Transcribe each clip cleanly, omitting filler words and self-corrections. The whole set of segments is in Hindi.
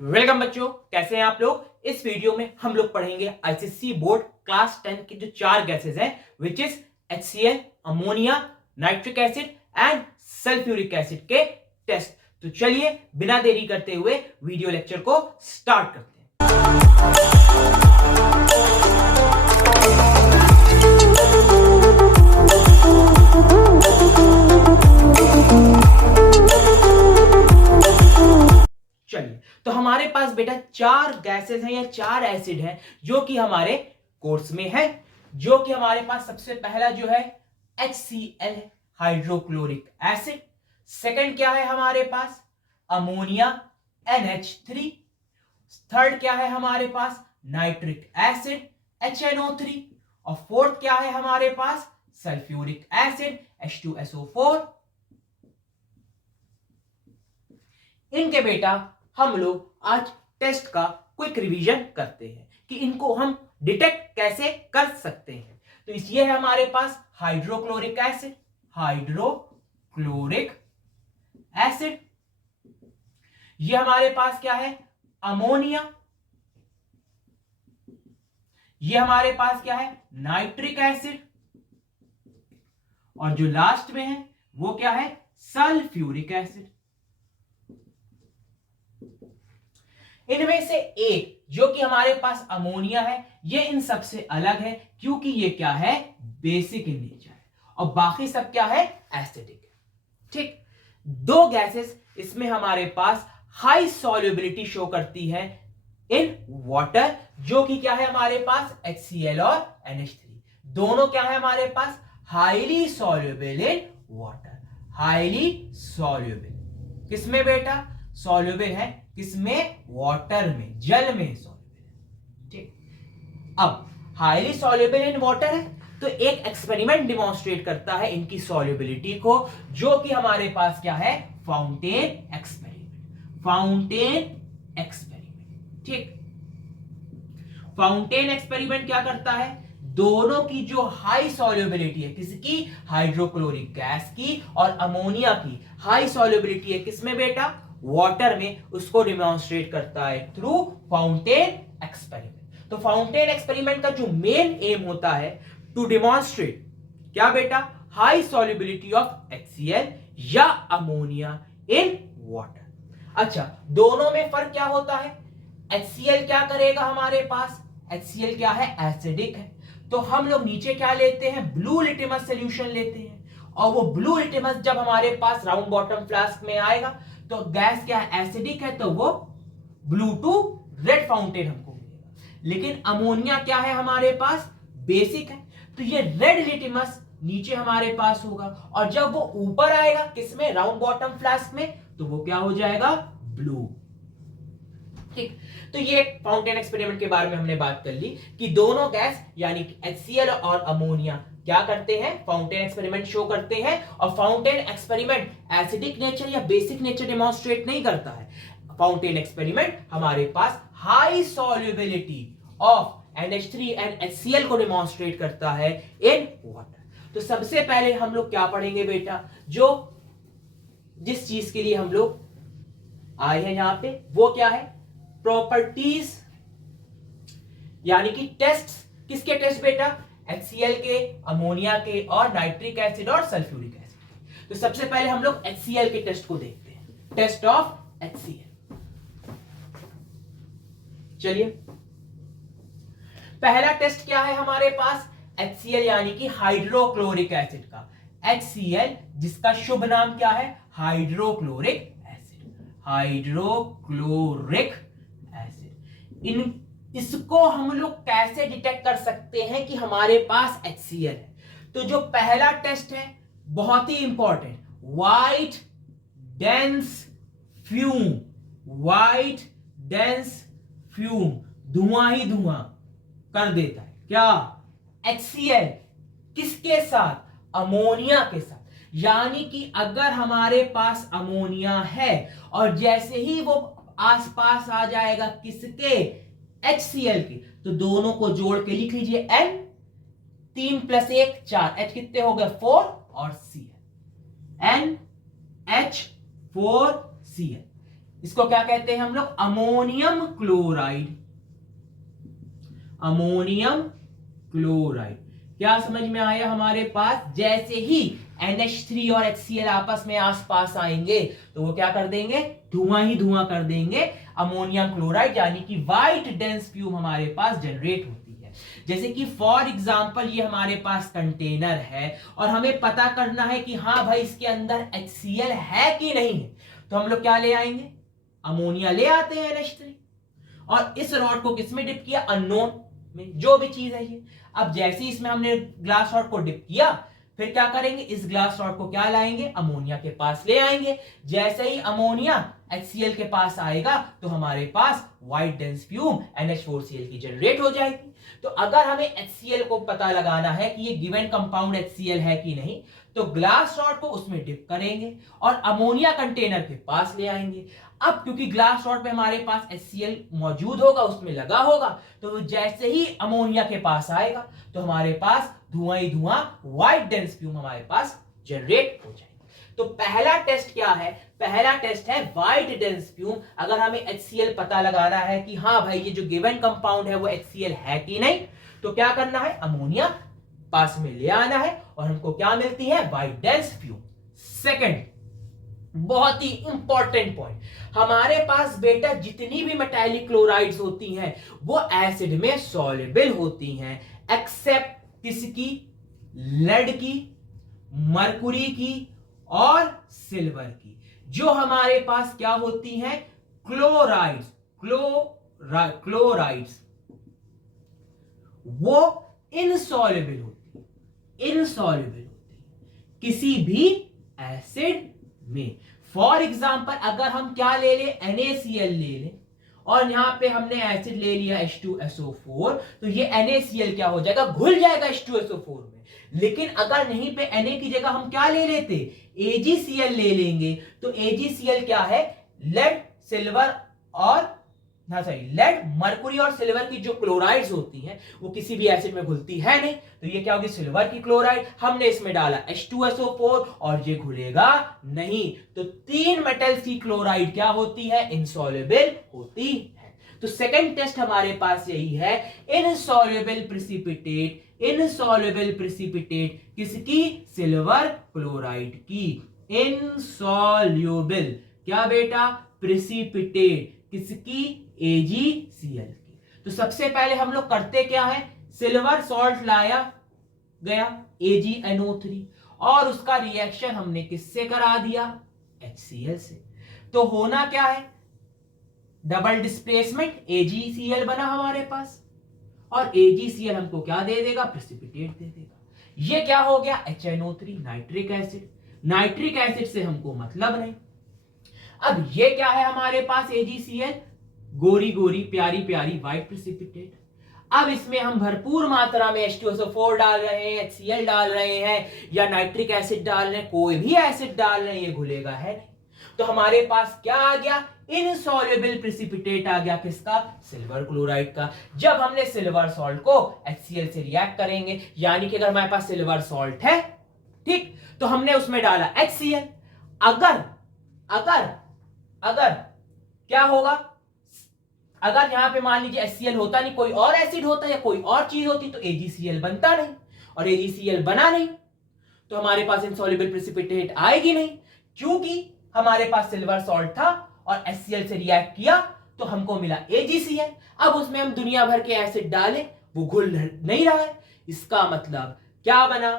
वेलकम बच्चों, कैसे हैं आप लोग। इस वीडियो में हम लोग पढ़ेंगे आईसीएसई बोर्ड क्लास 10 की जो 4 गैसेस हैं which is HCl, ammonia, nitric acid and sulphuric acid के टेस्ट। तो चलिए बिना देरी करते हुए वीडियो लेक्चर को स्टार्ट करते हैं। चलिए, तो हमारे पास बेटा 4 गैसेस हैं या 4 एसिड हैं जो कि हमारे कोर्स में है। जो कि हमारे पास सबसे पहला जो है HCl है, हाइड्रोक्लोरिक एसिड। सेकंड क्या है हमारे पास, अमोनिया NH3। थर्ड क्या है हमारे पास, नाइट्रिक एसिड HNO3। और फोर्थ क्या है हमारे पास, सल्फ्यूरिक एसिड H2SO4। इनके बेटा हम लोग आज टेस्ट का क्विक रिवीजन करते हैं कि इनको हम डिटेक्ट कैसे कर सकते हैं। तो ये है हमारे पास हाइड्रोक्लोरिक एसिड, हाइड्रोक्लोरिक एसिड। ये हमारे पास क्या है, अमोनिया। ये हमारे पास क्या है, नाइट्रिक एसिड। और जो लास्ट में है वो क्या है, सल्फ्यूरिक एसिड। इनमें से एक जो कि हमारे पास अमोनिया है, ये इन सबसे अलग है क्योंकि ये क्या है, बेसिक इन नेचर है। और बाकी सब क्या है, एसिडिक है। ठीक, दो गैसेस इसमें हमारे पास हाई सॉल्युबिलिटी शो करती है इन वाटर, जो कि क्या है हमारे पास HCl और NH3। दोनों क्या है हमारे पास, highly soluble in water. Highly soluble किसमें बेटा, सॉल्युबल है किसमें, वाटर में, जल में सॉल्युबल है। ठीक, अब हाईली सॉल्युबल इन वाटर है तो एक एक्सपेरिमेंट डिमॉन्स्ट्रेट करता है इनकी सॉल्युबिलिटी को, जो कि हमारे पास क्या है, फाउंटेन एक्सपेरिमेंट। फाउंटेन एक्सपेरिमेंट, ठीक। फाउंटेन एक्सपेरिमेंट क्या करता है, दोनों की जो हाई सॉल्युबिलिटी है, किसकी, हाइड्रोक्लोरिक गैस की और अमोनिया की हाई सॉल्युबिलिटी है किसमें बेटा, वाटर में, उसको डिमॉन्स्ट्रेट करता है थ्रू फाउंटेन एक्सपेरिमेंट। तो फाउंटेन एक्सपेरिमेंट का जो मेन एम होता है टू डिमॉन्स्ट्रेट क्या बेटा, हाई सॉल्युबिलिटी ऑफ HCl या अमोनिया इन वाटर। अच्छा, दोनों में फर्क क्या होता है, HCl क्या करेगा हमारे पास, HCl क्या है, एसिडिक है। तो हम लोग नीचे क्या लेते हैं, ब्लू लिटिमस सॉल्यूशन लेते हैं। और वो ब्लू लिटिमस जब हमारे पास राउंड बॉटम फ्लास्क में आएगा तो गैस क्या है, एसिडिक है, तो वो ब्लू टू रेड फाउंटेन हमको मिलेगा। लेकिन अमोनिया क्या है हमारे पास, बेसिक है, तो ये रेड लिटिमस नीचे हमारे पास होगा। और जब वो ऊपर आएगा किसमें, राउंड बॉटम फ्लास्क में, तो वो क्या हो जाएगा, ब्लू। ठीक, तो ये फाउंटेन एक्सपेरिमेंट के बारे में हमने बात कर ली कि दोनों गैस यानी HCl और अमोनिया क्या करते हैं, फाउंटेन एक्सपेरिमेंट शो करते हैं। और फाउंटेन एक्सपेरिमेंट एसिडिक नेचर या बेसिक नेचर डिमॉन्स्ट्रेट नहीं करता है। फाउंटेन एक्सपेरिमेंट हमारे पास high solubility of NH3 and HCl को डिमॉन्स्ट्रेट करता है इन वाटर। तो सबसे पहले हम लोग क्या पढ़ेंगे बेटा, जो जिस चीज के लिए हम लोग आए हैं यहां पे, वो क्या है, प्रॉपर्टीज यानी कि टेस्ट। किसके टेस्ट बेटा, HCl के, अमोनिया के और नाइट्रिक एसिड और सल्फ्यूरिक एसिड। तो सबसे पहले हम लोग HCl के टेस्ट को देखते हैं, टेस्ट ऑफ HCl। चलिए, पहला टेस्ट क्या है हमारे पास, HCl यानी कि हाइड्रोक्लोरिक एसिड का। HCl जिसका शुभ नाम क्या है, हाइड्रोक्लोरिक एसिड। हाइड्रोक्लोरिक एसिड, इसको हम लोग कैसे डिटेक्ट कर सकते हैं कि हमारे पास HCl है। तो जो पहला टेस्ट है बहुत ही important, white dense fume. White dense fume, धुआं ही धुआं कर देता है क्या, HCl किसके साथ, अमोनिया के साथ। यानी कि अगर हमारे पास अमोनिया है और जैसे ही वो आसपास आ जाएगा किसके, HCl के, तो दोनों को जोड़ के लिख लीजिए N, 3 + 1 4, H कितने हो गए 4 और Cl, NH4Cl। इसको क्या कहते हैं हम लोग? Ammonium chloride. Ammonium chloride. क्या समझ में आया हमारे पास? जैसे ही NH3 और HCl आपस में आसपास आएंगे तो वो क्या कर देंगे? धुआं ही धुआं कर देंगे। अमोनिया क्लोराइड यानी कि व्हाइट डेंस फ्यूम हमारे पास जनरेट होती है। जैसे कि फॉर एग्जांपल ये हमारे पास कंटेनर है और हमें पता करना है कि हाँ भाई इसके अंदर HCl है कि नहीं है, तो हम लोग क्या ले आएंगे? अमोनिया ले आते हैं NH3 और इस रॉड को किसमें डिप किया? अननोन में, जो भी चीज है ये। अब जैसे ही इसमें हमने ग्लास रॉड को डिप किया, फिर क्या करेंगे? इस ग्लास रॉड को क्या लाएंगे? अमोनिया के पास ले आएंगे। जैसे ही अमोनिया HCl के पास आएगा तो हमारे पास व्हाइट डेंस फ्यूम NH4Cl की जनरेट हो जाएगी। तो अगर हमें HCl को पता लगाना है कि ये गिवन कंपाउंड HCl है कि नहीं, तो ग्लास रॉड को उसमें डिप करेंगे और अमोनिया कंटेनर के पास ले आएंगे। अब क्योंकि ग्लास रॉड पे हमारे पास HCl मौजूद होगा, उसमें लगा होगा, तो जैसे ही अमोनिया के पास आएगा तो हमारे पास धुआं ही धुआं व्हाइट डेंस फ्यूम हमारे पास जनरेट हो जाएगा। तो पहला टेस्ट क्या है? पहला टेस्ट है व्हाइट डेंस फ्यूम। अगर हमें HCl पता लगाना है कि हाँ भाई ये जो गिवन कंपाउंड है वो HCl है कि नहीं, तो क्या करना है? अमोनिया पास में ले आना है और हमको क्या मिलती है? White dense fume. सेकंड, बहुत ही इंपॉर्टेंट पॉइंट, हमारे पास बेटा जितनी भी मेटालिक क्लोराइड्स होती हैं वो एसिड में सॉल्युबल होती हैं, एक्सेप्ट किसकी? लेड की, मरकुरी की और सिल्वर की। जो हमारे पास क्या होती हैं? क्लोराइड्स। क्लोराइड्स वो इनसॉल्युबल होती है, इनसॉल्युबल होती है किसी भी एसिड में। फॉर एग्जाम्पल अगर हम क्या ले ले? NaCl ले ले और यहां पे हमने एसिड ले लिया H2SO4, तो ये NaCl क्या हो जाएगा? घुल जाएगा H2SO4 में। लेकिन अगर नहीं पे Na की जगह हम क्या ले लेते? AgCl ले लेंगे, तो AgCl क्या है? लेड, सिल्वर और लेड, मरकुरी और सिल्वर की जो क्लोराइड्स होती हैं वो किसी भी एसिड में घुलती है नहीं, तो ये क्या होगी? सिल्वर की क्लोराइड। हमने इसमें डाला H2SO4 और ये घुलेगा नहीं, तो तीन मेटल्स की क्लोराइड क्या होती है? इनसॉल्युबल होती है। तो सेकंड टेस्ट हमारे पास यही है, इनसॉल्युबल प्रेसिपिटेट। इनसॉल्युबल प्रेसिपिटेट किसकी? सिल्वर क्लोराइड की। इनसॉल्युबल क्या बेटा? प्रेसिपिटेट किसकी? AgCl की। तो सबसे पहले हम लोग करते क्या है? सिल्वर सॉल्ट लाया गया AgNO3 और उसका रिएक्शन हमने किससे करा दिया? HCl से। तो होना क्या है? डबल डिस्प्लेसमेंट, AgCl बना हमारे पास और AgCl हमको क्या दे देगा? प्रेसिपिटेट दे देगा। ये क्या हो गया? HNO3, nitric acid. Nitric acid से हमको मतलब नहीं। अब ये क्या है हमारे पास? AgCl, गोरी गोरी प्यारी प्यारी व्हाइट प्रेसिपिटेट। अब इसमें हम भरपूर मात्रा में H2SO4 डाल रहे हैं, HCl डाल रहे हैं या नाइट्रिक एसिड डाल रहे हैं, कोई भी एसिड डाल रहे हैं, ये घुलेगा है नहीं। तो हमारे पास क्या आ गया? इनसॉल्युबल प्रेसिपिटेट आ गया। किसका? सिल्वर क्लोराइड का। जब हमने सिल्वर सॉल्ट को HCl से रिएक्ट करेंगे, यानी कि अगर हमारे पास सिल्वर सॉल्ट है, ठीक, तो हमने उसमें डाला HCl। अगर अगर अगर क्या होगा? अगर यहां पे मान लीजिए HCl होता नहीं, कोई और एसिड होता या कोई और चीज होती, तो AgCl बनता नहीं और AgCl बना नहीं, तो हमारे पास इनसॉल्युबल प्रेसिपिटेट आएगी नहीं, क्योंकि हमारे पास सिल्वर सॉल्ट था और HCl से रिएक्ट किया तो हमको मिला AgCl। अब उसमें हम दुनिया भर के एसिड डालें, वो घुल नहीं रहा है। इसका मतलब क्या बना?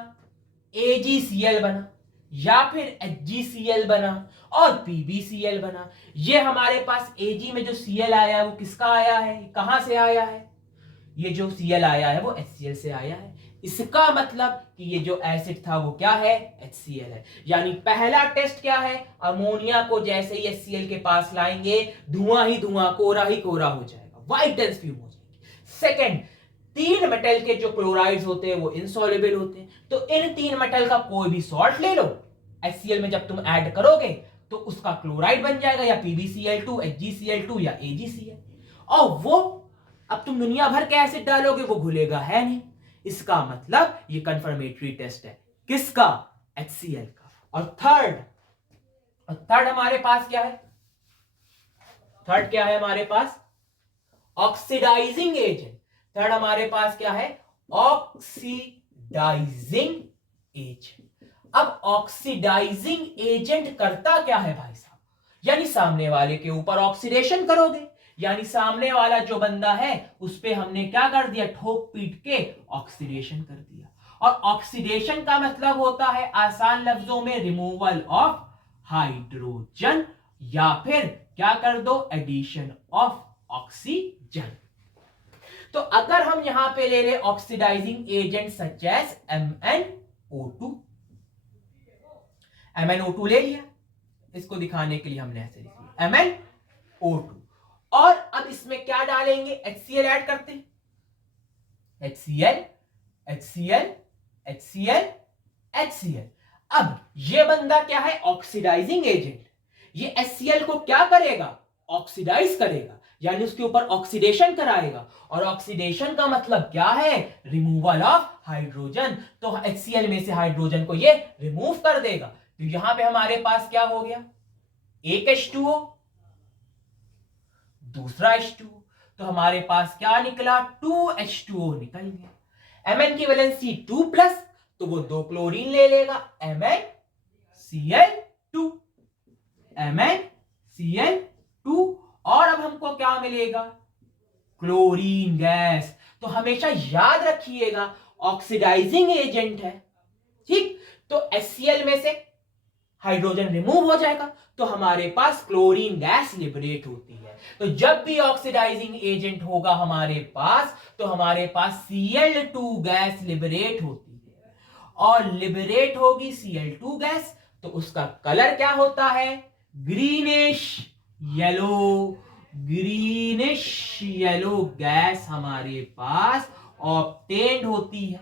AgCl बना या फिर HgCl बना और PbCl बना। ये हमारे पास Ag में जो Cl आया है वो किसका आया है? कहां से आया है? ये जो Cl आया है वो HCl से आया है। इसका मतलब कि ये जो एसिड था वो क्या है? HCl है। यानी पहला टेस्ट क्या है? अमोनिया को जैसे ही HCl के पास लाएंगे, धुआं ही धुआं, कोरा ही कोरा हो जाएगा, व्हाइट डेंस फ्यूम हो जाएगी। सेकंड, तीन मेटल के जो क्लोराइड्स होते हैं वो इनसॉल्युबल होते हैं, तो इन तीन मेटल का कोई भी सॉल्ट ले लो, HCl में जब तुम ऐड करोगे तो उसका क्लोराइड बन जाएगा, या PbCl2, HgCl2 या AgCl, और वो अब तुम दुनिया भर के एसिड डालोगे वो घुलेगा है नहीं। इसका मतलब ये कंफर्मेटरी टेस्ट है। किसका? HCl का। और थर्ड हमारे पास क्या है? थर्ड क्या है हमारे पास? Oxidising agent. थर्ड हमारे पास क्या है? Oxidizing agent. अब ऑक्सीडाइजिंग एजेंट करता क्या है भाई साहब? यानी सामने वाले के ऊपर ऑक्सीडेशन करोगे, यानी सामने वाला जो बंदा है उस पे हमने क्या कर दिया? ठोक पीट के ऑक्सीडेशन कर दिया। और ऑक्सीडेशन का मतलब होता है आसान लफ्जों में रिमूवल ऑफ हाइड्रोजन, या फिर क्या कर दो? Addition of oxygen. तो अगर हम यहां पे ले ले oxidising agent such as MnO2, MnO2 ले लिया, इसको दिखाने के लिए हमने ऐसे लिख लिया MnO2, और अब इसमें क्या डालेंगे? HCl ऐड करते हैं, HCl HCl HCl HCl। अब ये बंदा क्या है? Oxidizing agent. ये HCl को क्या करेगा? ऑक्सीडाइज करेगा, यानी उसके ऊपर ऑक्सीडेशन कराएगा। और ऑक्सीडेशन का मतलब क्या है? Removal of hydrogen. तो HCl में से हाइड्रोजन को ये रिमूव कर देगा। तो यहां पे हमारे पास क्या हो गया? एक H2O, दूसरा H2O, तो हमारे पास क्या निकला? 2H2O निकल गया। Mn की वैलेंसी 2+, तो वो 2 क्लोरीन ले लेगा, MnCl2, MnCl2। और अब हमको क्या मिलेगा? Chlorine gas. तो हमेशा याद रखिएगा ऑक्सीडाइजिंग एजेंट है, ठीक? तो HCl में से हाइड्रोजन रिमूव हो जाएगा, तो हमारे पास क्लोरीन गैस लिबरेट होती है। तो जब भी ऑक्सीडाइजिंग एजेंट होगा हमारे पास, तो हमारे पास Cl2 गैस लिबरेट होती है। और लिबरेट होगी Cl2 गैस, तो उसका कलर क्या होता है? Greenish yellow. Greenish yellow gas हमारे पास ऑब्टेन्ड होती है।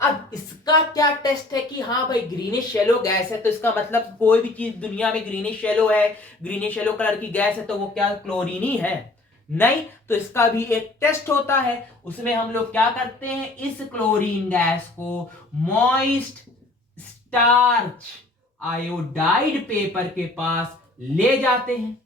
अब इसका क्या टेस्ट है कि हाँ भाई ग्रीनिश येलो गैस है, तो इसका मतलब कोई भी चीज दुनिया में ग्रीनिश येलो है, ग्रीनिश येलो कलर की गैस है, तो वो क्या क्लोरीन ही है? नहीं। तो इसका भी एक टेस्ट होता है, उसमें हम लोग क्या करते हैं? इस क्लोरीन गैस को मॉइस्ट स्टार्च आयोडाइड पेपर के पास ले जाते हैं,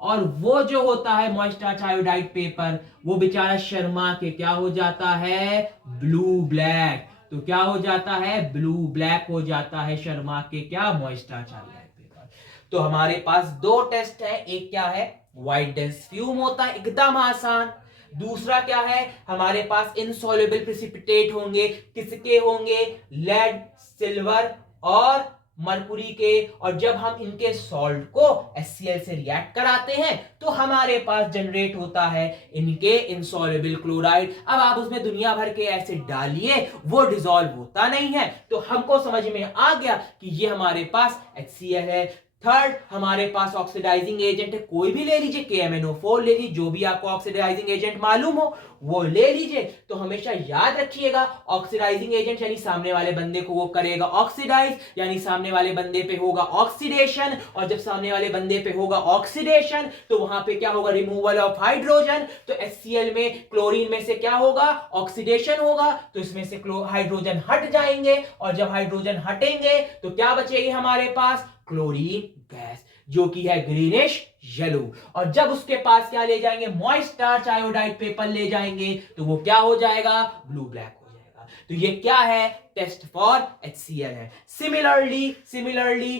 और वो जो होता है मॉइस्ट स्टार्च आयोडाइड पेपर, वो बेचारा शर्मा के क्या हो जाता है? Blue black. तो क्या हो जाता है? ब्लू ब्लैक हो जाता है शर्मा के क्या? Moist starch iodide paper. तो हमारे पास दो टेस्ट है, एक क्या है? व्हाइट डेंस फ्यूम होता है, एकदम आसान। दूसरा क्या है? हमारे पास इनसॉल्युबल प्रेसिपिटेट होंगे, किसके होंगे? लेड, सिल्वर और मरकुरी के। और जब हम इनके सॉल्ट को HCl से रिएक्ट कराते हैं, तो हमारे पास जनरेट होता है इनके इनसॉल्युबल क्लोराइड। अब आप उसमें दुनिया भर के एसिड डालिए, वो डिसॉल्व होता नहीं है। तो हमको समझ में आ गया कि ये हमारे पास HCl है। थर्ड हमारे पास ऑक्सीडाइजिंग एजेंट है, कोई भी ले लीजिए, KMnO4 ले लीजिए, जो भी आपको ऑक्सीडाइजिंग एजेंट मालूम हो वो ले लीजिए। तो हमेशा याद रखिएगा ऑक्सीडाइजिंग एजेंट यानी सामने वाले बंदे को वो करेगा ऑक्सीडाइज, यानी सामने वाले बंदे पे होगा ऑक्सीडेशन। और जब सामने वाले बंदे पे होगा ऑक्सीडेशन, तो वहां पे क्या होगा? Removal of hydrogen. तो HCl में क्लोरीन में से क्या होगा? ऑक्सीडेशन होगा, तो इसमें से हाइड्रोजन हट जाएंगे, और जब हाइड्रोजन हटेंगे तो क्या बचेगी हमारे पास? क्लोरीन गैस, जो कि है ग्रीनिश येलो। और जब उसके पास क्या ले जाएंगे? मॉइस्ट स्टार्च आयोडाइड पेपर ले जाएंगे, तो वो क्या हो जाएगा? ब्लू ब्लैक हो जाएगा। तो ये क्या है? टेस्ट फॉर HCl है।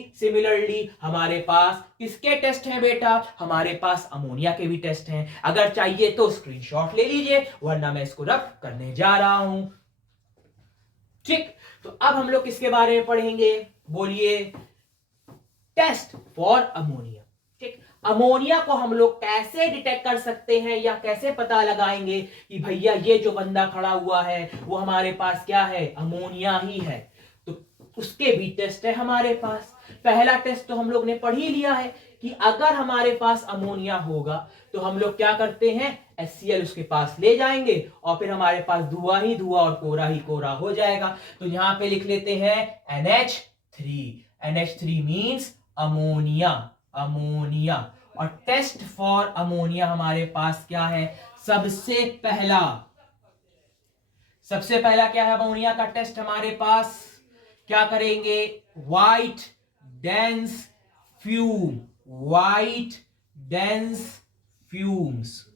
सिमिलरली हमारे पास किसके टेस्ट हैं बेटा? हमारे पास अमोनिया के भी टेस्ट हैं। अगर चाहिए तो स्क्रीनशॉट ले लीजिए, वरना मैं इसको रब करने जा रहा हूं, ठीक? तो अब हम लोग किसके बारे में पढ़ेंगे? बोलिए। टेस्ट फॉर अमोनिया, ठीक? अमोनिया को हम लोग कैसे डिटेक्ट कर सकते हैं, या कैसे पता लगाएंगे कि भैया ये जो बंदा खड़ा हुआ है वो हमारे पास क्या है? अमोनिया ही है। तो उसके भी टेस्ट है हमारे पास। पहला टेस्ट तो हम लोग ने पढ़ ही लिया है कि अगर हमारे पास अमोनिया होगा तो हम लोग क्या करते हैं? HCl उसके पास ले जाएंगे, और फिर हमारे पास धुआं ही धुआं और कोरा ही कोरा हो जाएगा। तो यहां पे लिख लेते हैं NH3। NH3 means ammonia. Ammonia. और टेस्ट फॉर अमोनिया हमारे पास क्या है? सबसे पहला क्या है अमोनिया का टेस्ट हमारे पास? क्या करेंगे? White dense fume. White dense fumes.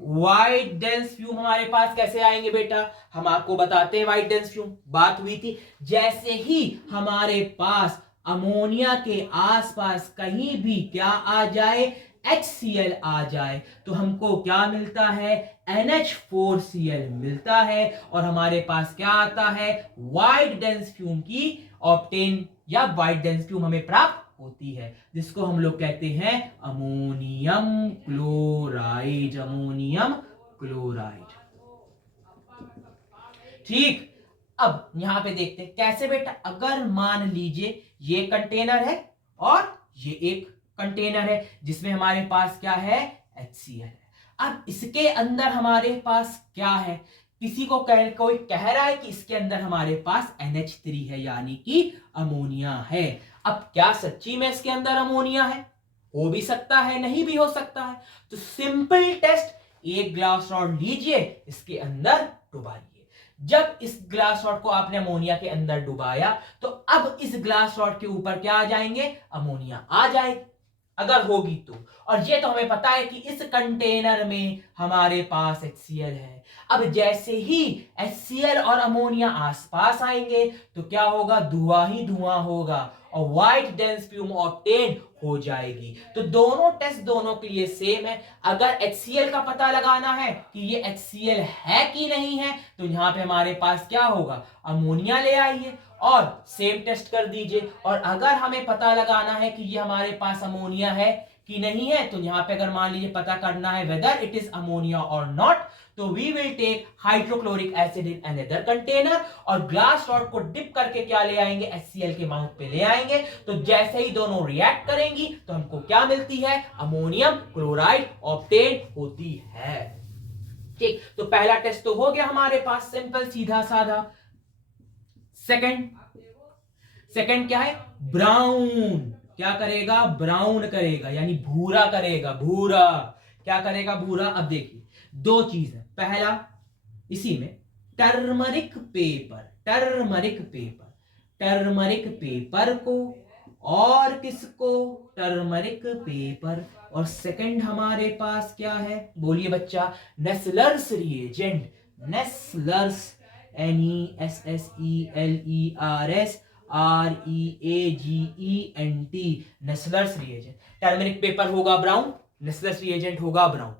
White dense fume हमारे पास कैसे आएंगे बेटा, हम आपको बताते हैं। वाइट डेंस फ्यूम बात हुई थी, जैसे ही हमारे पास अमोनिया के आसपास कहीं भी क्या आ जाए, HCl आ जाए, तो हमको क्या मिलता है, NH4Cl मिलता है, और हमारे पास क्या आता है, वाइट डेंस फ्यूम की ऑप्टेन या वाइट डेंस फ्यूम हमें प्राप्त होती है, जिसको हम लोग कहते हैं अमोनियम क्लोराइड। अमोनियम क्लोराइड, ठीक। अब यहां पे देखते हैं कैसे बेटा, अगर मान लीजिए ये कंटेनर है और ये एक कंटेनर है जिसमें हमारे पास क्या है, HCl है। अब इसके अंदर हमारे पास क्या है, किसी को कोई कह रहा है कि इसके अंदर हमारे पास NH3 है, यानी कि अमोनिया है। अब क्या सच्ची में इसके अंदर अमोनिया है, हो भी सकता है, नहीं भी हो सकता है। तो सिंपल टेस्ट, एक ग्लास रॉड लीजिए, इसके अंदर डुबाइए। जब इस ग्लास रॉड को आपने अमोनिया के अंदर डुबाया, तो अब इस ग्लास रॉड के ऊपर क्या आ जाएंगे, अमोनिया आ जाएगी, अगर होगी तो। और ये तो हमें पता है कि इस कंटेनर में हमारे पास HCl है। अब जैसे ही HCl और अमोनिया आसपास आएंगे तो क्या होगा, धुआं ही धुआं होगा और व्हाइट डेंस फ्यूम ऑब्टेन हो जाएगी। तो दोनों टेस्ट दोनों के लिए सेम है। अगर HCl का पता लगाना है कि ये HCl है कि नहीं है, तो यहां पे हमारे पास क्या होगा, अमोनिया ले आइए और सेम टेस्ट कर दीजिए। और अगर हमें पता लगाना है कि ये हमारे पास अमोनिया है कि नहीं है, तो यहां पे अगर मान लीजिए पता करना है वेदर इट इज अमोनिया और नॉट, तो we will take hydrochloric acid in another container और ग्लास रॉड को डिप करके क्या ले आएंगे, HCl के माउथ पे ले आएंगे। तो जैसे ही दोनों रिएक्ट करेंगी तो हमको क्या मिलती है, अमोनियम क्लोराइड ऑब्टेन होती है। ठीक, तो पहला टेस्ट तो हो गया हमारे पास, सिंपल सीधा साधा। सेकंड क्या है, ब्राउन। क्या करेगा, ब्राउन करेगा, यानी भूरा करेगा, भूरा। क्या करेगा, भूरा। अब देखिए दो चीज है, पहला इसी में टर्मरिक पेपर, टर्मरिक पेपर को, और किसको, टर्मरिक पेपर। और सेकंड हमारे पास क्या है, बोलिए बच्चा, Nessler's reagent, Nessler's, NESSELERS REAGENT, Nessler's reagent. Turmeric paper होगा ब्राउन, नेस्लर्स रिएजेंट होगा ब्राउन।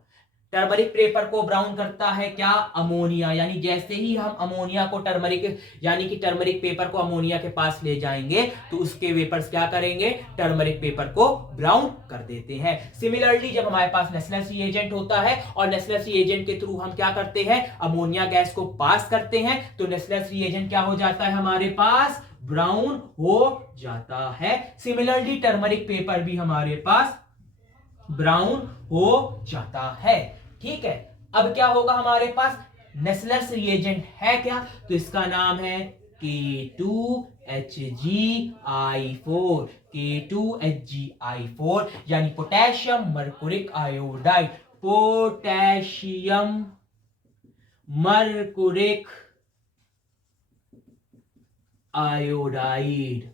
टर्मरिक पेपर को ब्राउन करता है क्या, अमोनिया। यानी जैसे ही हम अमोनिया को टर्मरिक, यानी कि टर्मरिक पेपर को अमोनिया के पास ले जाएंगे तो उसके वेपर्स क्या करेंगे, टर्मरिक पेपर को ब्राउन कर देते हैं। सिमिलरली जब हमारे पास नेस्लर्स रिएजेंट होता है और नेस्लर्स रिएजेंट के थ्रू हम क्या करते हैं, अमोनिया गैस को पास करते हैं, तो नेस्लर्स रिएजेंट क्या हो जाता है, हमारे पास ब्राउन हो जाता है। सिमिलरली टर्मरिक पेपर भी हमारे पास ब्राउन हो जाता है। ठीक है, अब क्या होगा हमारे पास, नेस्लर्स रिएजेंट है क्या, तो इसका नाम है K2HgI4, K2HgI4 यानी पोटेशियम मर्कुरिक आयोडाइड, पोटेशियम मर्कुरिक आयोडाइड।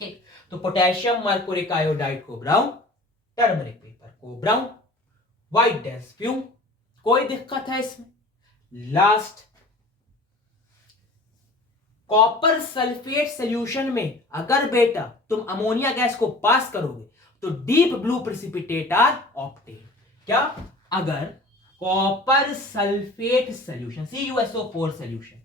ठीक, तो पोटेशियम मर्कुरिक आयोडाइड को ब्राउन, टर्मरिक पेपर को ब्राउन, व्हाइट डेंस फ्यूम, कोई दिक्कत है इसमें। लास्ट, कॉपर सल्फेट सॉल्यूशन में अगर बेटा तुम अमोनिया गैस को पास करोगे तो deep blue precipitate are obtain. क्या, अगर copper sulphate solution, CuSO4 solution,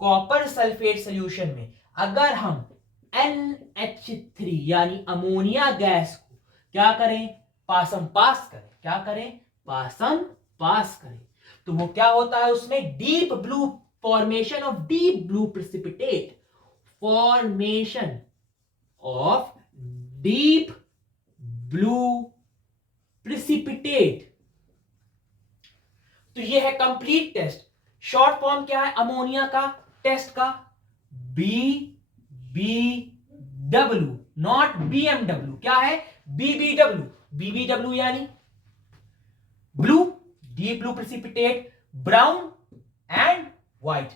copper sulphate solution में अगर हम NH3 यानी अमोनिया गैस को क्या करें, पासम पास करें, क्या करें, पासम पास करें, तो वो क्या होता है, उसमें deep blue, formation of deep blue precipitate, formation of deep blue precipitate. तो ये है कंप्लीट टेस्ट। शॉर्ट फॉर्म क्या है अमोनिया का टेस्ट का, BBW, नॉट BMW, क्या है, BBW, BBW यानी blue, deep blue precipitate, brown and white.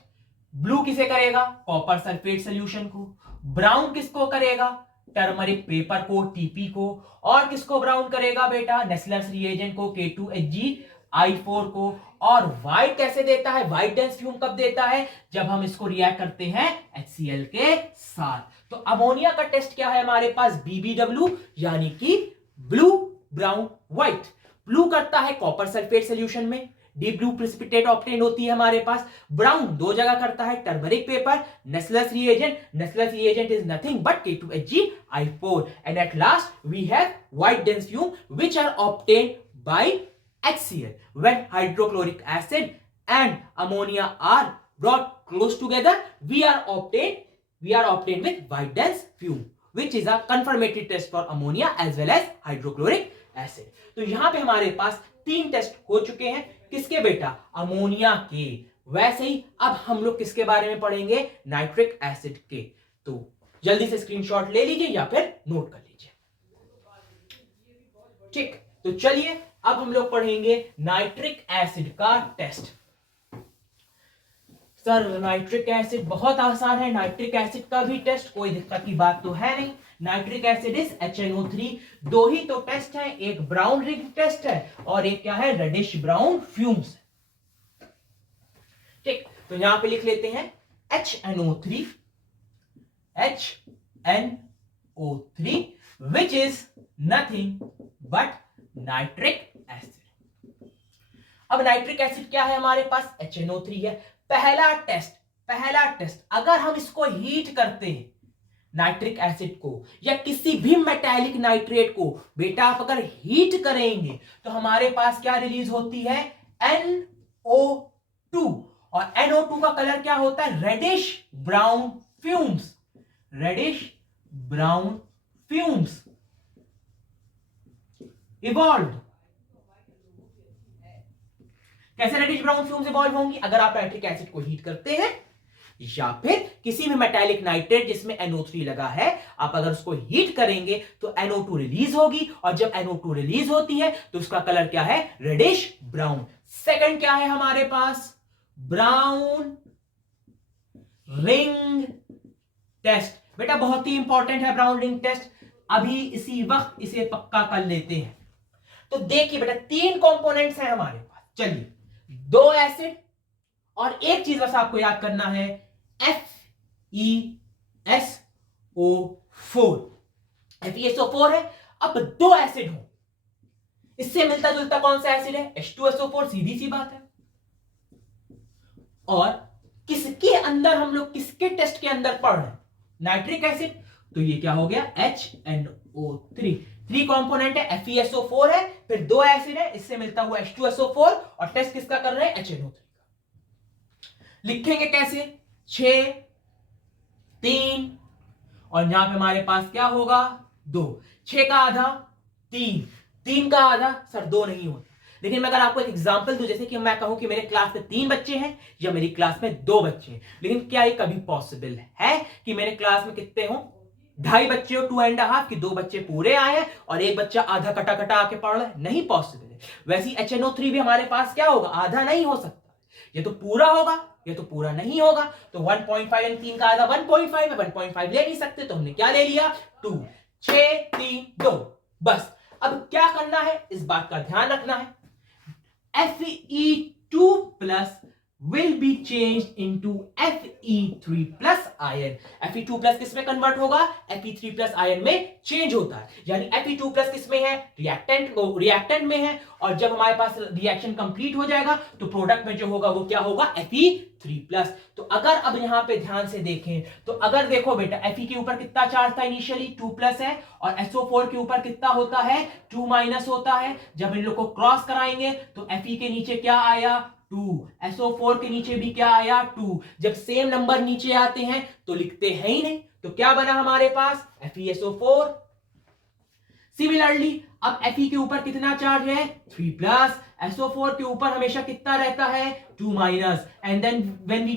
Blue किसे करेगा, कॉपर सल्फेट सॉल्यूशन को, ब्राउन किसको करेगा, टर्मरिक पेपर को, टीपी को, और किसको ब्राउन करेगा बेटा, नेस्लर्स रिएजेंट को, K2HgI4 को। और व्हाइट कैसे देता है, व्हाइट डेंस फ्यूम कब देता है, जब हम इसको रिएक्ट करते हैं HCl के साथ। तो अमोनिया का टेस्ट क्या है हमारे पास, BBW, यानी कि ब्लू ब्राउन व्हाइट। ब्लू करता है कॉपर सल्फेट सॉल्यूशन में, डीप ब्लू प्रेसिपिटेट ऑब्टेन होती है हमारे पास। ब्राउन दो जगह करता है, turmeric paper, Nessler's reagent. Nessler's reagent is nothing but K2HgI4, and at last we have white dense fume which are obtained by HCl. When hydrochloric acid and ammonia are brought close together, we are obtained with white dense fume, which is a confirmatory test for ammonia as well as hydrochloric acid. तो यहां पे हमारे पास 3 टेस्ट हो चुके हैं, किसके बेटा, अमोनिया के। वैसे ही अब हम लोग किसके बारे में पढ़ेंगे, नाइट्रिक एसिड के। तो जल्दी से स्क्रीनशॉट ले लीजिए या फिर नोट कर लीजिए। ठीक, तो चलिए अब हम लोग पढ़ेंगे नाइट्रिक एसिड का टेस्ट। सर नाइट्रिक एसिड बहुत आसान है, नाइट्रिक एसिड का भी टेस्ट कोई दिक्कत की बात तो है नहीं। Nitric acid is HNO3। दो ही तो टेस्ट है, एक ब्राउन रिंग टेस्ट है और एक क्या है, रेडिश ब्राउन फ्यूम्स। ठीक, तो यहां पे लिख लेते हैं HNO3 which is nothing but nitric acid. अब नाइट्रिक एसिड क्या है हमारे पास, HNO3 है। पहला टेस्ट अगर हम इसको हीट करते हैं नाइट्रिक एसिड को या किसी भी मेटालिक नाइट्रेट को, बेटा आप अगर हीट करेंगे तो हमारे पास क्या रिलीज होती है, NO2। और NO2 का कलर क्या होता है, reddish brown fumes. Reddish brown fumes evolve. कैसे रेडिश ब्राउन फ्यूम्स इवॉल्व होंगी, अगर आप नाइट्रिक एसिड को हीट करते हैं या फिर किसी भी मेटालिक नाइट्रेट जिसमें NO3 लगा है, आप अगर उसको हीट करेंगे तो NO2 रिलीज होगी, और जब NO2 रिलीज होती है तो उसका कलर क्या है, रेडिश ब्राउन। सेकंड क्या है हमारे पास, ब्राउन रिंग टेस्ट। बेटा बहुत ही इंपॉर्टेंट है ब्राउन रिंग टेस्ट, अभी इसी वक्त इसे पक्का कर लेते हैं। तो देखिए बेटा 3 कंपोनेंट्स हैं हमारे पास, चलिए 2 एसिड और एक चीज बस आपको याद करना है, FeSO4। FeSO4 है। अब 2 एसिड हो, इससे मिलता जुलता कौन सा एसिड है, H2SO4, सीधी सी बात है। और किसके अंदर हम लोग किसके टेस्ट के अंदर पढ़ रहे हैं, नाइट्रिक एसिड, तो ये क्या हो गया, HNO3। 3 कंपोनेंट है, FeSO4 है, फिर 2 एसिड है, इससे मिलता हुआ H2SO4, और टेस्ट किसका कर रहे हैं, HNO3 का। लिखेंगे कैसे, 6 3 और यहां पे हमारे पास क्या होगा, 2। 6 का आधा 3, 3 का आधा सर 2 नहीं होता। लेकिन मैं अगर आपको एक एग्जांपल दूं, जैसे कि मैं कहूं कि मेरे क्लास में 3 बच्चे हैं या मेरी क्लास में 2 बच्चे हैं, लेकिन क्या ये कभी पॉसिबल है कि मेरे क्लास में कितने हो, 2.5 बच्चे हो, 2.5 कि 2 बच्चे पूरे आए हैं और एक बच्चा आधा कटा कटा आके पढ़ रहा है, नहीं पॉसिबल है। वैसे HNO3 भी हमारे पास क्या होगा, आधा नहीं हो सकता, ये तो पूरा होगा ये तो पूरा नहीं होगा। तो 1.5 यानी 3 का आधा 1.5 है, 1.5 ले नहीं सकते तो हमने क्या ले लिया, 2। 6 3 2 बस। अब क्या करना है, इस बात का ध्यान रखना है, Fe2 plus will be changed into Fe3 plus ion। Fe2 plus किस में कन्वर्ट होगा, Fe3 plus ion में चेंज होता है। यानी Fe2 plus किस में है, रिएक्टेंट में है, और जब हमारे पास रिएक्शन कंप्लीट हो जाएगा तो प्रोडक्ट में जो होगा वो क्या होगा, Fe3 plus। तो अगर अब यहां पे ध्यान से देखें तो अगर देखो बेटा Fe के ऊपर कितना चार्ज था, इनिशियली 2 प्लस है, और SO4 के ऊपर कितना होता है, 2 माइनस होता है। जब इन लोग को क्रॉस कराएंगे तो Fe के नीचे क्या आया, 2, SO4 के नीचे भी क्या आया, 2। जब सेम नंबर नीचे आते हैं तो लिखते हैं ही नहीं, तो क्या बना हमारे पास, FeSO4। सिमिलरली अब Fe के ऊपर कितना चार्ज है, 3 प्लस, SO4 के ऊपर हमेशा कितना रहता है, 2 minus, and then when we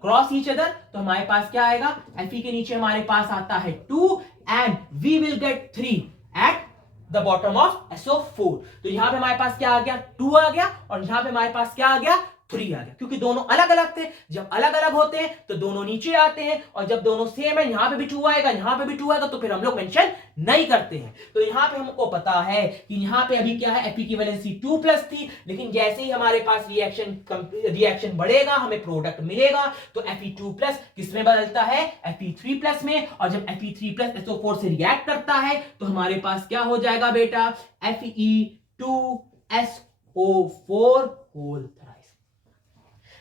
cross each other तो हमारे पास क्या आएगा, Fe के नीचे हमारे पास आता है 2 and we will get 3 at the bottom of SO4। तो यहां पे हमारे पास क्या आ गया, 2 आ गया, और यहां पे हमारे पास क्या आ गया, 3 आ गया, क्योंकि दोनों अलग अलग थे। जब अलग अलग होते हैं तो दोनों नीचे आते हैं, और जब दोनों सेम है, यहां पे भी 2 आएगा, यहां पे भी 2 आएगा, तो फिर हम लोग मेंशन नहीं करते हैं। तो यहां पे हमको पता है कि यहां पे अभी क्या है, Fe की वैलेंसी 2+ थी, लेकिन जैसे ही हमारे पास रिएक्शन बढ़ेगा, हमें प्रोडक्ट मिलेगा, तो Fe2+ किस में बदलता है, Fe3+ में। और जब Fe3+ SO4 से रिएक्ट करता है तो हमारे पास क्या हो जाएगा बेटा, Fe2SO4 होल थ्राइस।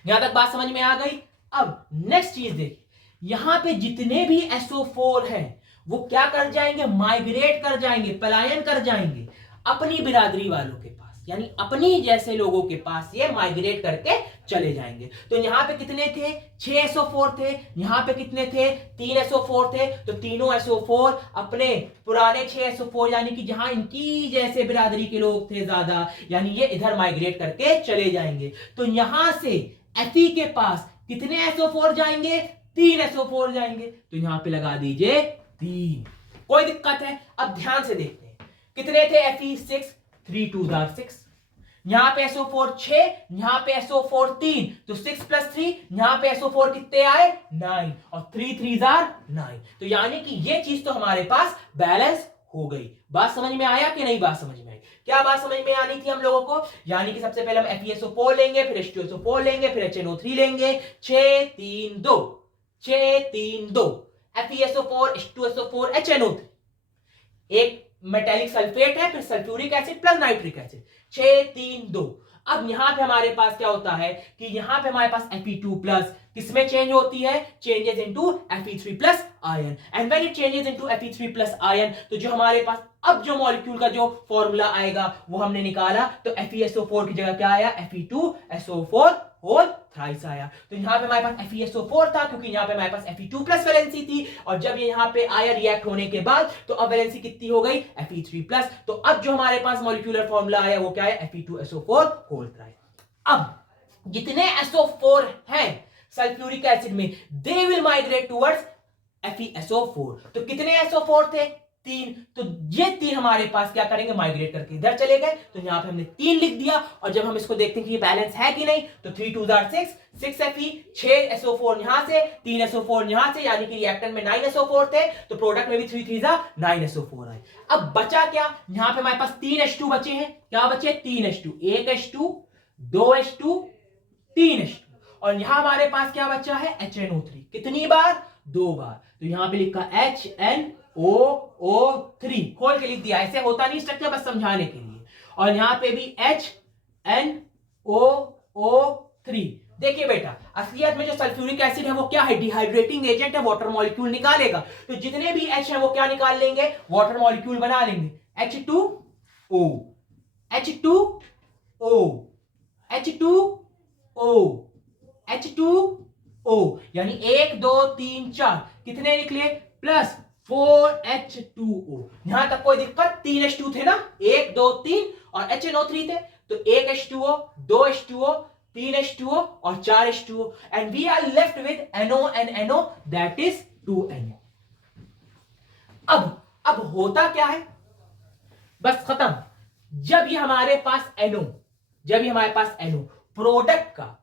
यहां तक बात समझ में आ गई। अब नेक्स्ट चीज देखिए, यहां पे जितने भी SO4 हैं वो क्या कर जाएंगे, माइग्रेट कर जाएंगे, पलायन कर जाएंगे अपनी बिरादरी वालों के पास, यानी अपनी जैसे लोगों के पास ये माइग्रेट करके चले जाएंगे। तो यहां पे कितने थे, 6 SO4 थे, यहां पे कितने थे, 3 SO4 थे। तो तीनों SO4 अपने पुराने 6 SO4 यानी कि जहां इनकी जैसे बिरादरी के लोग थे ज्यादा, यानी ये इधर माइग्रेट करके चले जाएंगे। तो यहां से Fe के पास कितने SO4 जाएंगे, 3 SO4 जाएंगे। तो यहां पे लगा दीजिए 3। कोई दिक्कत है? अब ध्यान से देखते हैं, कितने थे Fe 6, 3 2 6, यहां पे SO4 6, यहां पे SO4 3, तो 6 + 3, यहां पे SO4 कितने आए, 9, और 3 3 9। तो यानी कि ये चीज तो हमारे पास बैलेंस हो गई। बात समझ में आया कि नहीं, बात समझ में आई? क्या बात समझ में आनी थी हम लोगों को, यानी कि सबसे पहले हम FeSO4 लेंगे, फिर H2SO4 लेंगे, फिर HNO3 लेंगे, 6 3 2, 6 3 2, FeSO4 H2SO4 HNO3, एक मेटेलिक सल्फेट है, फिर sulphuric acid plus nitric acid, 6 3 2। अब यहां पे हमारे पास क्या होता है कि यहां पे हमारे पास Fe2+ किसमें चेंज होती है, changes into Fe3+ ion, and when it changes into Fe3+ ion, तो जो हमारे पास अब जो मॉलिक्यूल का जो फॉर्मूला आएगा वो हमने निकाला, तो FeSO4 की जगह क्या आया, Fe2SO4 होल थ्राइस आया। तो यहां पे हमारे पास FeSO4 था, क्योंकि यहां पे हमारे पास Fe2+ वैलेंसी थी, और जब ये यहां पे आया रिएक्ट होने के बाद, तो अब वैलेंसी कितनी हो गई, Fe3+। तो अब जो हमारे पास मॉलिक्यूलर फॉर्मूला आया वो क्या है, Fe2SO4 होल थ्राइस। अब जितने SO4 हैं सल्फ्यूरिक एसिड में, they will migrate towards FeSO4। तो कितने SO4 थे, 3, तो ये 3 हमारे पास क्या करेंगे, माइग्रेट करके इधर चले गए। तो यहां पे हमने 3 लिख दिया, और जब हम इसको देखते हैं कि ये बैलेंस है कि नहीं, तो 3 2 6, 6 Fe, 6 SO4 यहां से, 3 SO4 यहां से, यानी कि रिएक्टेंट में 9 SO4 थे, तो प्रोडक्ट में भी 3 3 9 SO4 आए। अब बचा क्या, यहां पे हमारे पास 3 H2 बचे हैं, क्या बचे, 3 H2, 1 H2, 2 H2, 3 H2, और यहां हमारे पास क्या बचा है, HNO3, कितनी बार, 2 बार। तो यहां पे लिखा HNOO3, खोल के लिख दिया, ऐसे होता नहीं स्ट्रक्चर, बस समझाने के लिए। और यहां पे भी HNOO3। देखिए बेटा, असलियत में जो सल्फ्यूरिक एसिड है वो क्या है, डिहाइड्रेटिंग एजेंट है, वाटर मॉलिक्यूल निकालेगा। तो जितने भी H है वो क्या निकाल लेंगे, वाटर मॉलिक्यूल बना लेंगे, H2O, H2O, H2O, H2O, यानी 1 2 3 4, कितने निकले, प्लस 4H2O। यहां तक कोई दिक्कत, 3 H2 थे ना, 1 2 3, और HNO3 थे, तो 1 H2O, 2 H2O, 3 H2O और 4 H2O, and we are left with NO and NO, that is 2NO। अब होता क्या है, बस खत्म। जब ये हमारे पास NO प्रोडक्ट का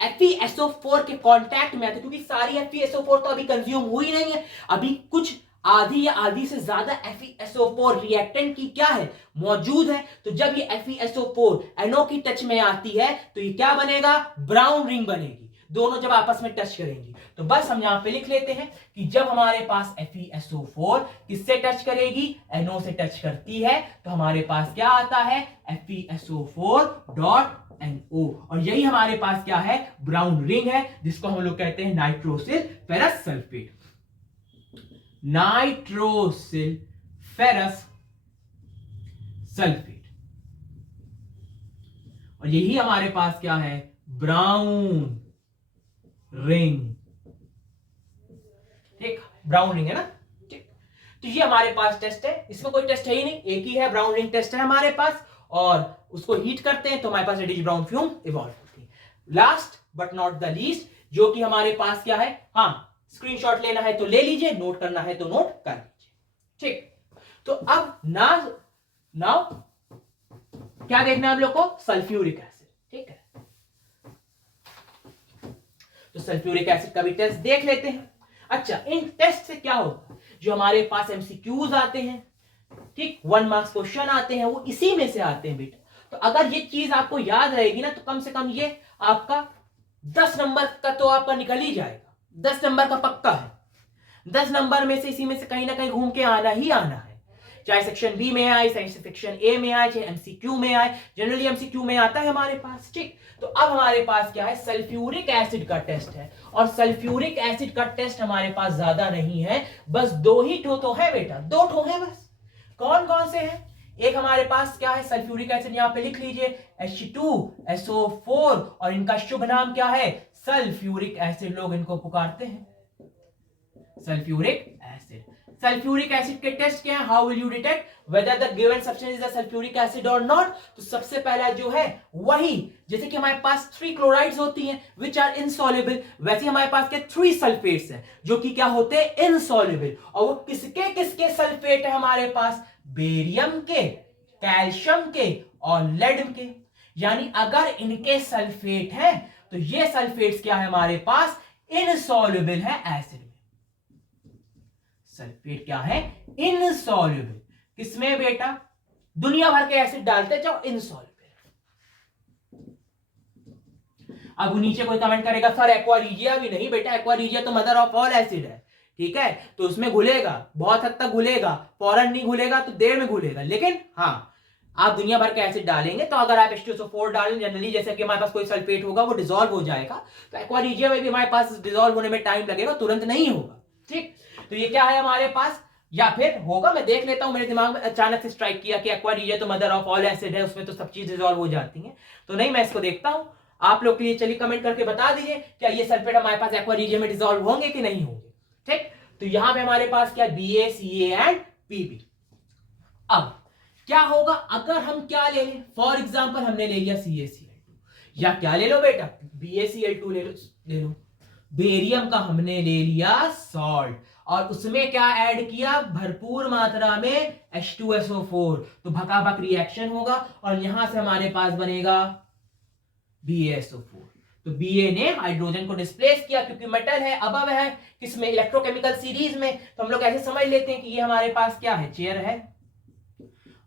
FeSO4 के कांटेक्ट में आते, क्योंकि सारी FeSO4 तो अभी कंज्यूम हुई नहीं है, अभी कुछ आधी या आधी से ज्यादा FeSO4 रिएक्टेंट की क्या है, मौजूद है। तो जब ये FeSO4 NO की टच में आती है तो ये क्या बनेगा, ब्राउन रिंग बनेगी, दोनों जब आपस में टच करेंगी। तो बस हम यहां पे लिख लेते हैं कि जब हमारे पास FeSO4 किससे टच करेगी, NO से टच करती है, तो हमारे पास क्या आता है, FeSO4.NO, और यही हमारे पास क्या है, ब्राउन रिंग है, जिसको हम लोग कहते हैं nitrosyl ferrous sulphate, nitrosyl ferrous sulphate. और यही हमारे पास क्या है, ब्राउन रिंग, ठीक, ब्राउन रिंग है ना, ठीक। तो ये हमारे पास टेस्ट है, इसमें कोई टेस्ट है ही नहीं, एक ही है, ब्राउन रिंग टेस्ट है हमारे पास, और उसको हीट करते हैं तो हमारे पास रेडिश ब्राउन फ्यूम इवॉल्व होती है। Last but not the least, जो कि हमारे पास क्या है, हाँ, स्क्रीनशॉट लेना है तो ले लीजिए, नोट करना है तो नोट कर लीजिए, ठीक। तो अब नाउ क्या देखना है हम लोग को, सल्फ्यूरिक एसिड, ठीक है। तो सल्फ्यूरिक एसिड का भी टेस्ट देख लेते हैं। अच्छा, इन टेस्ट से क्या होगा, जो हमारे पास एमसीक्यूज आते हैं, ठीक, 1 मार्क्स क्वेश्चन आते हैं, वो इसी में से आते हैं बेटा। तो अगर ये चीज आपको याद रहेगी ना, तो कम से कम ये आपका 10 नंबर का तो आपका निकल ही जाएगा, 10 नंबर का पक्का है। 10 नंबर में से इसी में से कहीं ना कहीं घूम के आना ही आना है, चाहे सेक्शन बी में आए, चाहे सेक्शन ए में आए, चाहे एमसीक्यू में आए। जनरली एमसीक्यू में आता है हमारे पास, ठीक। तो अब हमारे पास क्या है, सल्फ्यूरिक एसिड का टेस्ट है, और सल्फ्यूरिक एसिड का टेस्ट हमारे पास ज्यादा नहीं है, बस 2 ही ठो तो है बेटा, 2 ठो है बस। कौन कौन से हैं? एक हमारे पास क्या है, सल्फ्यूरिक एसिड, यहां पे लिख लीजिए H2SO4, और इनका शुभ नाम क्या है, सल्फ्यूरिक एसिड लोग इनको पुकारते हैं, सल्फ्यूरिक एसिड। सल्फ्यूरिक एसिड के टेस्ट क्या है, how will you detect whether the given substance is a sulphuric acid और नॉट? तो सबसे पहला जो है वही, जैसे कि हमारे पास 3 क्लोराइड्स होती हैं विच आर इनसॉल्युबल, वैसे हमारे पास क्या 3 सल्फेट्स हैं जो कि क्या होते हैं, इनसॉल्युबल। और वो किसके किसके सल्फेट है हमारे पास, बेरियम के, कैल्शियम के और लेड के। यानी अगर इनके सल्फेट है तो ये सल्फेट्स क्या है हमारे पास, इनसॉल्युबल है एसिड में। सल्फेट क्या है, इनसॉल्युबल। किसमें बेटा, दुनिया भर के एसिड डालते जाओ, इनसॉल्युबल। अब नीचे कोई कमेंट करेगा सर एक्वारीजिया भी नहीं, बेटा एक्वारीजिया तो मदर ऑफ ऑल एसिड है, ठीक है, तो उसमें घुलेगा, बहुत हद तक घुलेगा, फौरन नहीं घुलेगा तो देर में घुलेगा, लेकिन हाँ आप दुनिया भर के एसिड डालेंगे तो अगर आप H2SO4 डालें जनरली, जैसे कि हमारे पास कोई सल्फेट होगा वो डिसॉल्व हो जाएगा, तो एक्वारीजिया में भी हमारे पास डिसॉल्व होने में टाइम लगेगा, तुरंत नहीं होगा, ठीक। तो ये क्या है हमारे पास, या फिर होगा, मैं देख लेता हूं, मेरे दिमाग में अचानक से स्ट्राइक किया कि एक्वारीजिया तो मदर ऑफ ऑल एसिड है, उसमें तो सब चीज डिसॉल्व हो जाती है, तो नहीं, मैं इसको देखता हूं। आप लोग के लिए चलिए कमेंट करके बता दीजिए क्या ये सल्फेट हमारे पास एक्वारीजिया में डिसॉल्व होंगे कि नहीं होंगे, ठीक। तो यहां पे हमारे पास क्या, BaCa एंड Pp। अब क्या होगा अगर हम क्या ले लें, फॉर एग्जांपल हमने ले लिया CaCl2, या क्या ले लो बेटा, BaCl2 ले लो, बेरियम का हमने ले लिया सॉल्ट, और उसमें क्या ऐड किया, भरपूर मात्रा में H2SO4, तो भकाभक रिएक्शन होगा और यहां से हमारे पास बनेगा BaSO4। तो Ba ने हाइड्रोजन को डिस्प्लेस किया क्योंकि मेटल है, अबव है किसमें, इलेक्ट्रोकेमिकल सीरीज में, तो हम लोग ऐसे समझ लेते हैं कि ये हमारे पास क्या है, चेयर है,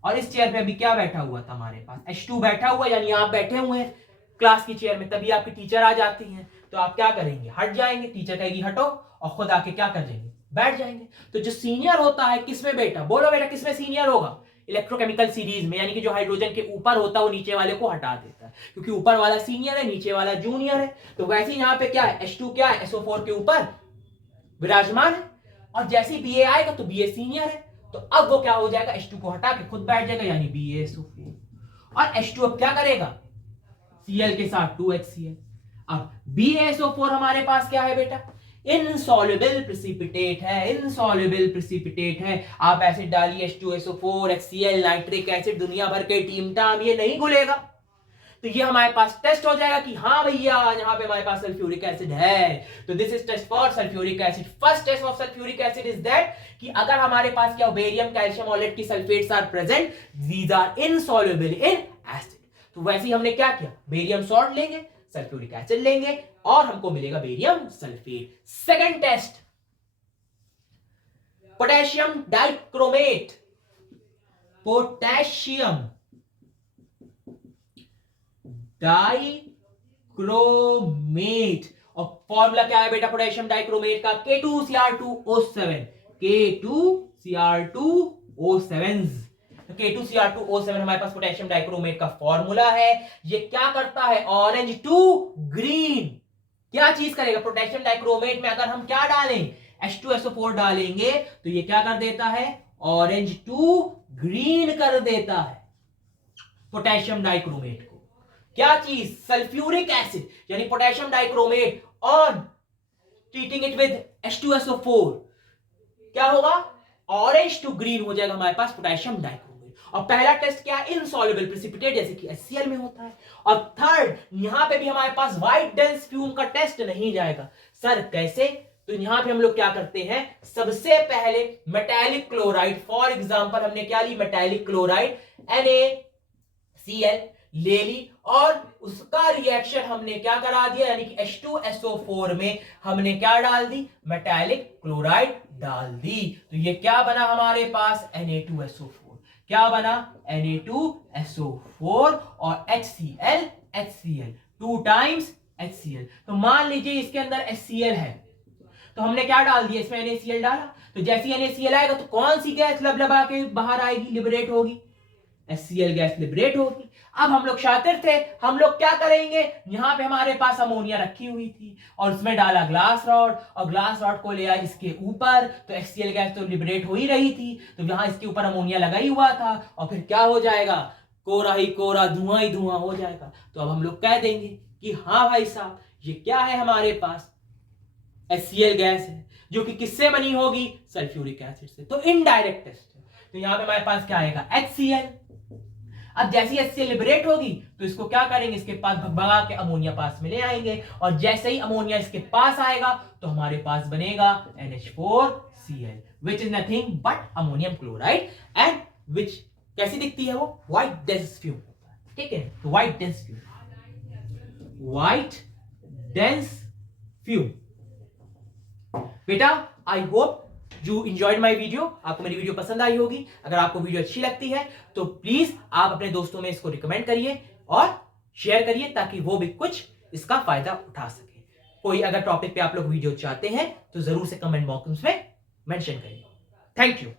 और इस चेयर पे अभी क्या बैठा हुआ था हमारे पास, H2 बैठा हुआ, यानी आप बैठे हुए हैं क्लास की चेयर में, तभी आपकी टीचर आ जाती हैं, तो आप क्या करेंगे, हट जाएंगे, टीचर कहेगी हटो, और खुद आके क्या कर जाएंगे, बैठ जाएंगे। तो जो सीनियर होता है किसमें बेटा, बोलो बेटा किसमें सीनियर होगा, इलेक्ट्रोकेमिकल सीरीज में, यानी कि जो हाइड्रोजन के ऊपर होता है वो नीचे वाले को हटा देता है, क्योंकि ऊपर वाला सीनियर है, नीचे वाला जूनियर है। तो वैसे ही यहाँ पे क्या है, H2 क्या है, SO4 के ऊपर विराजमान है, और जैसे ही Ba आएगा तो Ba सीनियर है, तो अब वो क्या हो जाएगा, H2 को हटा के खुद बैठ जाएगा, यानी BaSO4, और H2 अब क्या करेगा, Cl के साथ 2HCl। अब BaSO4 हमारे पास क्या है बेटा, इनसॉल्युबल प्रेसिपिटेट है, इनसॉल्युबल प्रेसिपिटेट है। आप एसिड डालिए H2SO4, HCl, नाइट्रिक एसिड, दुनिया भर के टीम टाम, ये नहीं घुलेगा, तो ये हमारे पास टेस्ट हो जाएगा कि हाँ भैया यहाँ पे हमारे पास सल्फ्यूरिक एसिड है। तो this is test for sulphuric acid. First test of sulphuric acid is that कि अगर हमारे पास क्या, बेरियम, कैल्शियम और लेड की sulphates are present, these are insoluble in acid. तो वैसे ही हमने क्या किया, बेरियम सॉल्ट लेंगे, सल्फ्यूरिक एसिड लेंगे, और हमको मिलेगा barium sulphate. Second test, potassium dichromate, potassium dichromate, और फॉर्मूला क्या है बेटा पोटेशियम डाइक्रोमेट का, K2Cr2O7, K2Cr2O7। तो K2Cr2O7 हमारे पास पोटेशियम डाइक्रोमेट का फॉर्मूला है। ये क्या करता है, ऑरेंज टू ग्रीन, क्या चीज करेगा, पोटेशियम डाइक्रोमेट में अगर हम क्या डालें, H2SO4 डालेंगे, तो ये क्या कर देता है, ऑरेंज टू ग्रीन कर देता है पोटेशियम डाइक्रोमेट को। क्या चीज, सल्फ्यूरिक एसिड, यानी potassium dichromate on treating it with H2SO4 क्या होगा, ऑरेंज टू ग्रीन हो जाएगा हमारे पास पोटेशियम डाइक्रोमेट। और पहला टेस्ट क्या है, इनसॉल्युबल प्रेसिपिटेट, जैसे कि HCl में होता है। और थर्ड, यहां पे भी हमारे पास व्हाइट डेंस फ्यूम का टेस्ट नहीं जाएगा। सर कैसे, तो यहां पे हम लोग क्या करते हैं, सबसे पहले मेटालिक क्लोराइड, फॉर एग्जांपल हमने क्या ली, मेटालिक क्लोराइड NaCl, ले ली और उसका रिएक्शन हमने क्या करा दिया, यानी कि H2SO4 में हमने क्या डाल दी, मेटालिक क्लोराइड डाल दी। तो ये क्या बना हमारे पास, Na2SO4। क्या बना, Na2SO4 और HCl 2 टाइम्स HCl। तो मान लीजिए इसके अंदर HCl है, तो हमने क्या डाल दिया, इसमें NaCl डाला, तो जैसे ही NaCl आएगा तो कौन सी गैस लबलबा के बाहर आएगी, लिबरेट होगी, HCl गैस लिबरेट होगी। अब हम लोग शातिर थे, हम लोग क्या करेंगे, यहां पे हमारे पास अमोनिया रखी हुई थी और उसमें डाला ग्लास रॉड और ग्लास रॉड को ले आया इसके ऊपर, तो HCl गैस तो लिबरेट हो ही रही थी, तो यहां इसके ऊपर अमोनिया लगा ही हुआ था और फिर क्या हो जाएगा, कोरा ही कोरा, धुआं ही धुआं हो जाएगा। तो अब हम लोग कह देंगे कि हाँ भाई साहब, ये क्या है, हमारे पास HCl गैस है जो कि किससे बनी होगी, सल्फ्यूरिक एसिड से। तो इनडायरेक्ट टेस्ट है, तो यहां पे हमारे पास क्या आएगा, HCl। अब जैसी HCl लिबरेट होगी तो इसको क्या करेंगे, इसके पास भगा के अमोनिया पास में ले आएंगे और जैसे ही अमोनिया इसके पास आएगा तो हमारे पास बनेगा NH4Cl which is nothing but ammonium chloride and which कैसी दिखती है वो, व्हाइट डेंस फ्यूम होता है, ठीक है। तो white dense fume, white dense fume. बेटा I hope you enjoyed my video, आपको मेरी वीडियो पसंद आई होगी। अगर आपको वीडियो अच्छी लगती है तो प्लीज आप अपने दोस्तों में इसको रिकमेंड करिए और शेयर करिए ताकि वो भी कुछ इसका फायदा उठा सके। कोई अगर टॉपिक पे आप लोग वीडियो चाहते हैं तो जरूर से कमेंट बॉक्स में मेंशन करिए। Thank you.